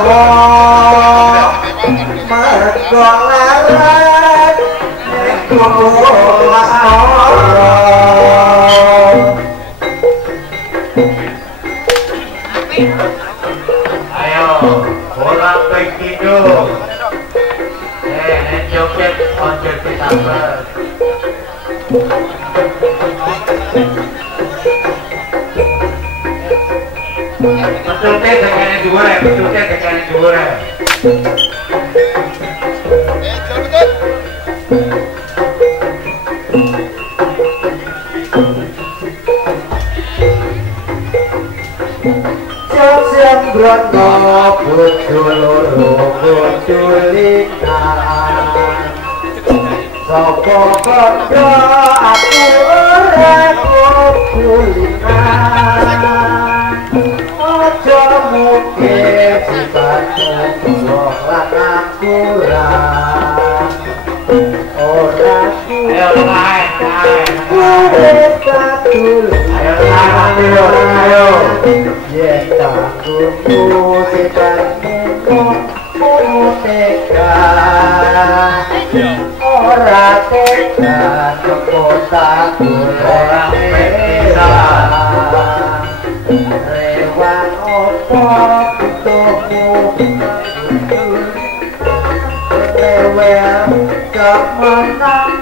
Ayo, bola begitu. Joget ojo ditambah. Betulnya tekannya dua ya, betulnya tekannya dua ya. Brono bojo loro bojo lingan sapa kandha aku ora kulingan aja mungkin sifatku wong lanang kurang ora ayo ayo yen tanggumu sifatmu tega ora tega kepotaku ora tega rewan opo tutumu rewel kemenang